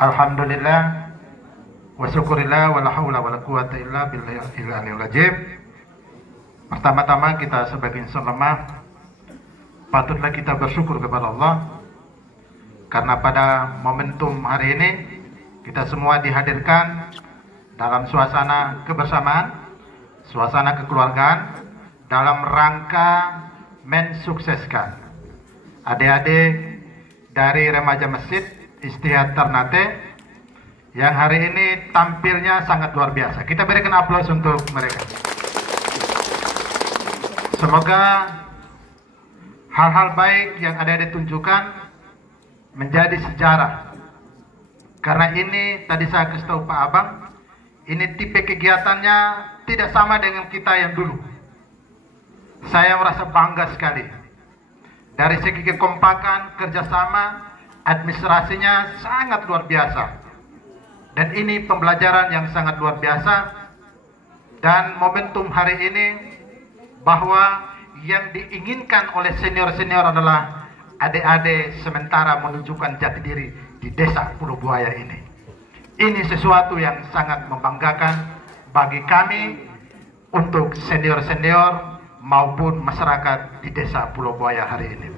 Alhamdulillah wa syukurillah wa la haula wa la quwata illa billahil azim. Pertama-tama kita sebagai insan lemah patutlah kita bersyukur kepada Allah karena pada momentum hari ini kita semua dihadirkan dalam suasana kebersamaan, suasana kekeluargaan dalam rangka mensukseskan adik-adik dari remaja masjid Istihad Ternate yang hari ini tampilnya sangat luar biasa. Kita berikan aplaus untuk mereka. Semoga hal-hal baik yang adik-adik tunjukkan menjadi sejarah. Karena ini tadi saya kasih tahu Pak Abang, ini tipe kegiatannya tidak sama dengan kita yang dulu. Saya merasa bangga sekali. Dari segi kekompakan, kerjasama, administrasinya sangat luar biasa. Dan ini pembelajaran yang sangat luar biasa. Dan momentum hari ini bahwa yang diinginkan oleh senior-senior adalah adik-adik sementara menunjukkan jati diri di desa Pulau Buaya ini. Ini sesuatu yang sangat membanggakan bagi kami untuk senior-senior maupun masyarakat di desa Pulau Buaya hari ini.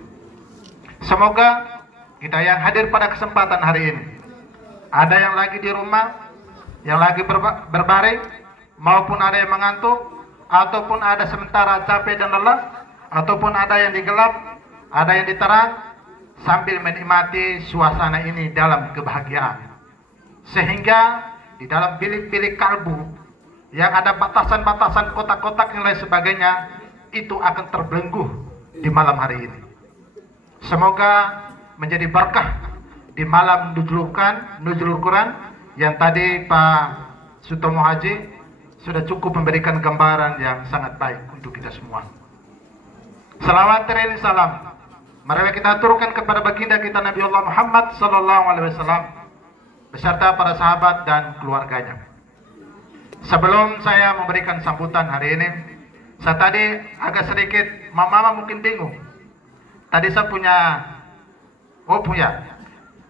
Semoga kita yang hadir pada kesempatan hari ini, ada yang lagi di rumah, yang lagi berbaring, maupun ada yang mengantuk, ataupun ada sementara capek dan lelah, ataupun ada yang di gelap, ada yang di terang, sambil menikmati suasana ini dalam kebahagiaan. Sehingga di dalam bilik-bilik kalbu yang ada batasan-batasan kotak-kotak dan lain sebagainya, itu akan terbelenggu di malam hari ini. Semoga menjadi berkah di malam Nuzul Quran yang tadi Pak Sutomo Haji sudah cukup memberikan gambaran yang sangat baik untuk kita semua. Salawat teriring salam marilah kita aturkan kepada baginda kita Nabi Allah Muhammad sallallahu alaihi wasallam beserta para sahabat dan keluarganya. Sebelum saya memberikan sambutan hari ini, saya tadi agak sedikit mama mungkin bingung. Tadi saya punya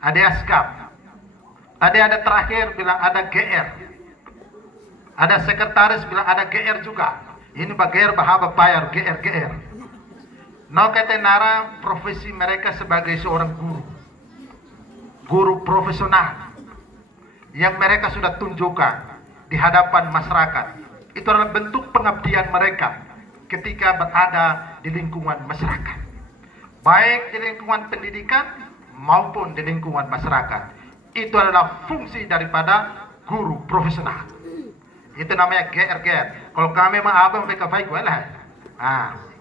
ada askap. Tadi ada terakhir bilang ada GR. Ada sekretaris bilang ada GR juga. Ini GR bahaba bayar GR. No kata nara profesi mereka sebagai seorang guru profesional yang mereka sudah tunjukkan di hadapan masyarakat. Itu adalah bentuk pengabdian mereka ketika berada di lingkungan masyarakat, baik di lingkungan pendidikan maupun di lingkungan masyarakat. Itu adalah fungsi daripada guru profesional. Itu namanya GR. Kalau kami abang PKFI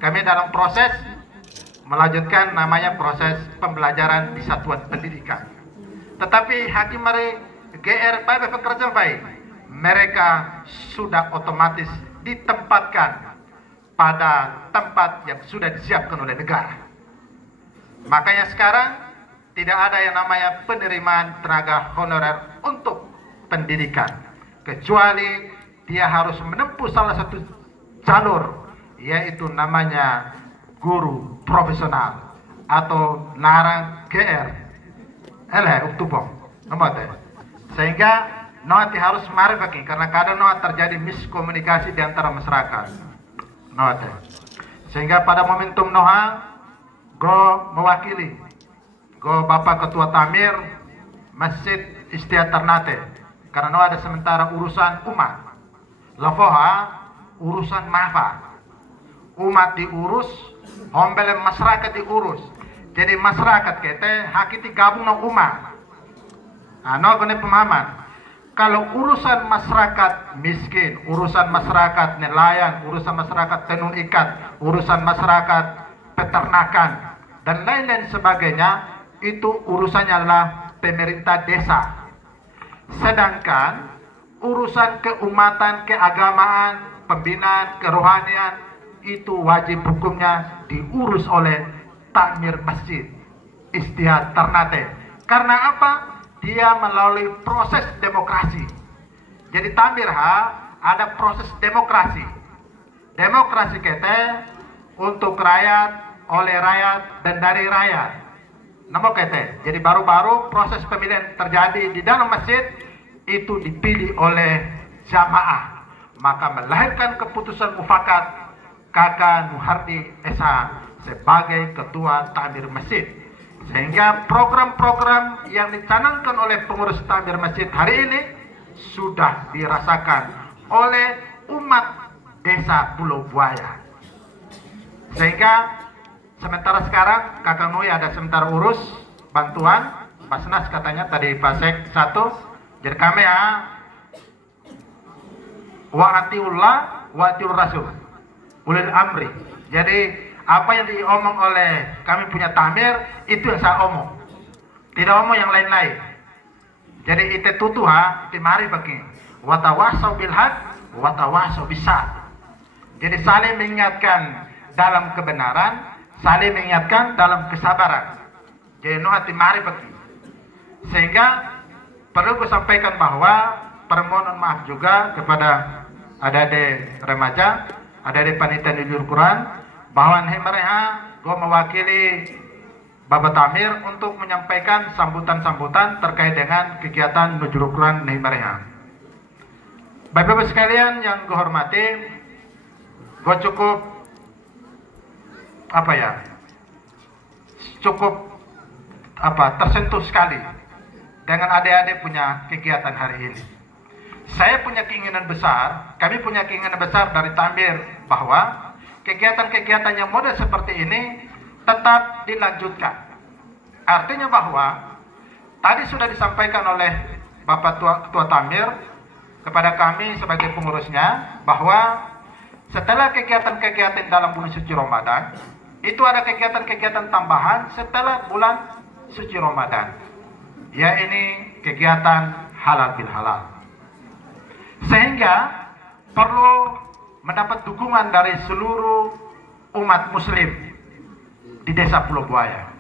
kami dalam proses melanjutkan namanya proses pembelajaran di satuan pendidikan. Tetapi hakim mari GR bekerja baik, mereka sudah otomatis ditempatkan pada tempat yang sudah disiapkan oleh negara. Makanya sekarang tidak ada yang namanya penerimaan tenaga honorer untuk pendidikan, kecuali dia harus menempuh salah satu jalur, yaitu namanya guru profesional atau narang GR. Sehingga nanti harus marifaki karena kadang terjadi miskomunikasi di antara masyarakat. Sehingga pada momentum mewakili Bapak Ketua Tamir Masjid Istihad Ternate karena ada sementara urusan umat. Lafoha urusan mafa. Umat diurus, hombel masyarakat diurus. Jadi masyarakat kita hakiti gabung na umat. Kene pemahaman. Kalau urusan masyarakat miskin, urusan masyarakat nelayan, urusan masyarakat tenun ikat, urusan masyarakat peternakan dan lain-lain sebagainya, itu urusannya adalah pemerintah desa. Sedangkan urusan keumatan, keagamaan, pembinaan, kerohanian, itu wajib hukumnya diurus oleh Takmir Masjid Istihad Ternate. Karena apa? Dia melalui proses demokrasi. Jadi Tamir ada proses demokrasi. Demokrasi kita untuk rakyat, oleh rakyat, dan dari rakyat. Nama kete. Jadi baru-baru proses pemilihan terjadi di dalam masjid itu dipilih oleh jamaah, maka melahirkan keputusan mufakat Kakak Nuhardi SH sebagai ketua takmir masjid, sehingga program-program yang dicanangkan oleh pengurus takmir masjid hari ini sudah dirasakan oleh umat desa Pulau Buaya. Sehingga sementara sekarang Kakak Nui ada sementara urus bantuan Basnas katanya tadi Pasek 1. Jadi kami wa atiullah wa atiur rasul ulil amri. Jadi apa yang diomong oleh kami punya tamir itu yang saya omong, tidak omong yang lain-lain. Jadi itu tutu mari bagi watawasau bil haq watawasau bisa. Jadi saling mengingatkan dalam kebenaran, saling mengingatkan dalam kesabaran. Jadi hati mari bagi. Sehingga perlu saya sampaikan bahwa permohonan maaf juga kepada adik-adik remaja, adik-adik panitia nujul Quran, bahwa mereka gue mewakili Bapak Tamir untuk menyampaikan sambutan-sambutan terkait dengan kegiatan nujul Quran mereka. Bapak-bapak sekalian yang gue hormati, gue cukup tersentuh sekali dengan adik-adik punya kegiatan hari ini. Saya punya keinginan besar, kami punya keinginan besar dari Tamir bahwa kegiatan-kegiatan yang model seperti ini tetap dilanjutkan. Artinya bahwa tadi sudah disampaikan oleh Bapak Ketua Tamir kepada kami sebagai pengurusnya bahwa setelah kegiatan-kegiatan dalam bulan suci Ramadan, itu ada kegiatan-kegiatan tambahan setelah bulan suci Ramadan. Ya ini kegiatan halal bil halal. Sehingga perlu mendapat dukungan dari seluruh umat muslim di desa Pulau Buaya.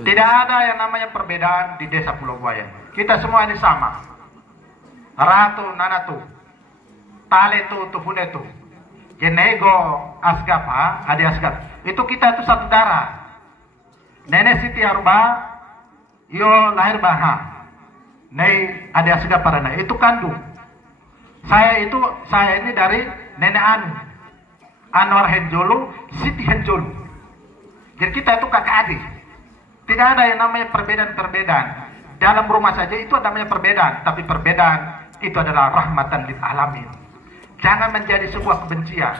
Tidak ada yang namanya perbedaan di desa Pulau Buaya. Kita semua ini sama. Ratu nanatu, taletu tufunetu, jenego asgap adi asgap. Itu kita itu satu darah. Nenek Siti Arba, yo lahir baha, nei adi asgap parana. Itu kandung. Saya ini dari nenek Anwar Henjolu, Siti Henjolu. Jadi kita itu kakak adik. Tidak ada yang namanya perbedaan-perbedaan. Dalam rumah saja itu ada namanya perbedaan, tapi perbedaan itu adalah rahmatan lil alamin. Jangan menjadi sebuah kebencian.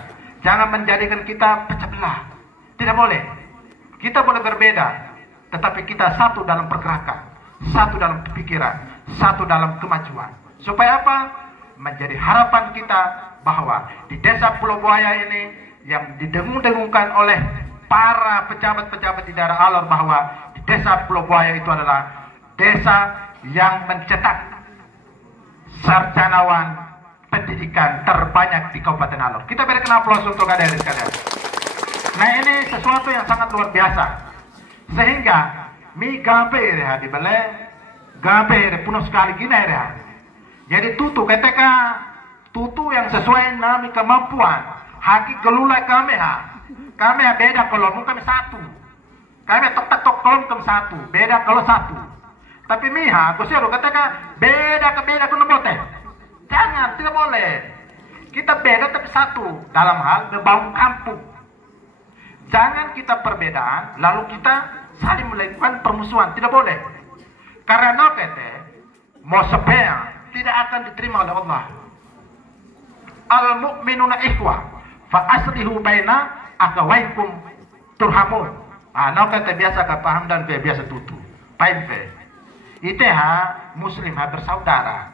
Jangan menjadikan kita pecah belah. Tidak boleh. Kita boleh berbeda, tetapi kita satu dalam pergerakan, satu dalam pikiran, satu dalam kemajuan. Supaya apa? Menjadi harapan kita bahwa di desa Pulau Buaya ini yang didengung-dengungkan oleh para pejabat-pejabat di daerah Alor bahwa di desa Pulau Buaya itu adalah desa yang mencetak sarjanawan pendidikan terbanyak di Kabupaten Alor. Kita berikan aplaus untuk adik-adik sekalian. Nah ini sesuatu yang sangat luar biasa. Sehingga mi gape di balai gape penuh sekali gini ya. Jadi tutu ketika tutu yang sesuai dengan kemampuan. Haki gelulai kami Kami beda kolom kami satu. Kami tok kolom kami satu. Beda kalau satu. Tapi miha aku seru ketika beda kuno bote. Jangan, tidak boleh. Kita beda tapi satu dalam hal membangun kampung. Jangan kita perbedaan lalu kita saling melakukan permusuhan. Tidak boleh. Karena kete mau sepea tidak akan diterima oleh Allah. Al-mu'minuna ikhwah fa aslihu baina akhawaikum turhamun. Kata biasa ka paham dan biasa tutu. Pain fe. Muslim bersaudara.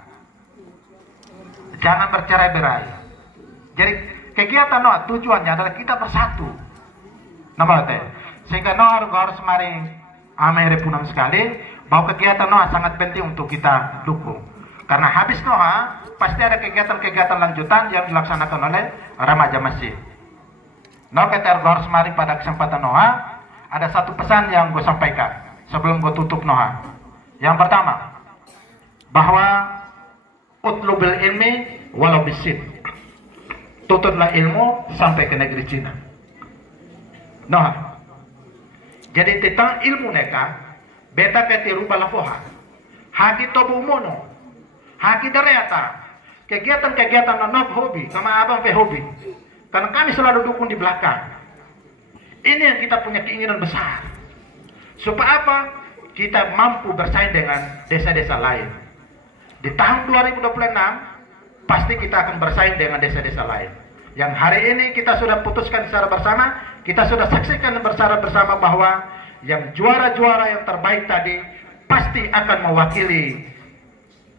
Jangan bercerai-berai. Jadi kegiatan tujuannya adalah kita bersatu. Sehingga harus mari amere punam sekali bahwa kegiatan sangat penting untuk kita dukung. Karena habis pasti ada kegiatan-kegiatan lanjutan yang dilaksanakan oleh remaja masjid. Kita harus mari pada kesempatan ada satu pesan yang gue sampaikan sebelum gue tutup Yang pertama, bahwa utlubil ilmi walau bisid. Tututlah ilmu sampai ke negeri Cina. Jadi tentang ilmu neka, beta kati rubah lafoha. Haki tobu mono, haki dareata. Kegiatan-kegiatan anak hobi, sama abang pe hobi. Karena kami selalu dukung di belakang. Ini yang kita punya keinginan besar. Supaya apa? Kita mampu bersaing dengan desa-desa lain. Di tahun 2026, pasti kita akan bersaing dengan desa-desa lain. Yang hari ini kita sudah putuskan secara bersama, kita sudah saksikan bersama bahwa yang juara-juara yang terbaik tadi pasti akan mewakili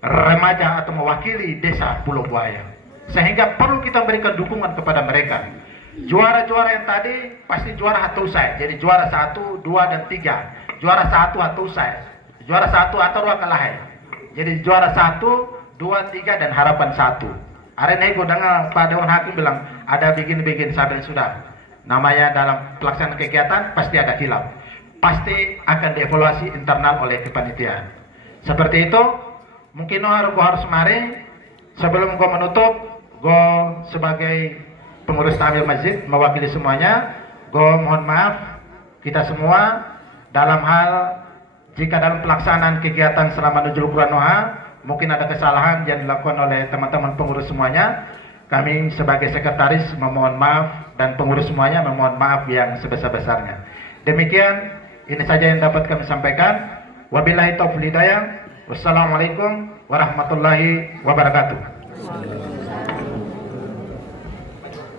remaja atau mewakili desa Pulau Buaya. Sehingga perlu kita berikan dukungan kepada mereka. Juara-juara yang tadi pasti juara hatusai. Jadi juara 1, 2, dan 3. Juara 1 hatusai. Juara 1 atau 2 kalahai. Jadi juara 1, 2, 3 dan harapan 1. Hari ini gue dengar Pak Dewan Hakim bilang ada bikin-bikin sampai sudah. Namanya dalam pelaksanaan kegiatan pasti ada hilaf. Pasti akan dievaluasi internal oleh kepanitiaan. Seperti itu, mungkin gue harus mari sebelum gue menutup, gue sebagai pengurus Ta'amil Masjid mewakili semuanya, gue mohon maaf kita semua dalam hal jika dalam pelaksanaan kegiatan selama Nuzul Quran Noha mungkin ada kesalahan yang dilakukan oleh teman-teman pengurus semuanya. Kami sebagai sekretaris memohon maaf dan pengurus semuanya memohon maaf yang sebesar-besarnya. Demikian, ini saja yang dapat kami sampaikan. Wabillahi taufiq hidayah. Wassalamualaikum warahmatullahi wabarakatuh.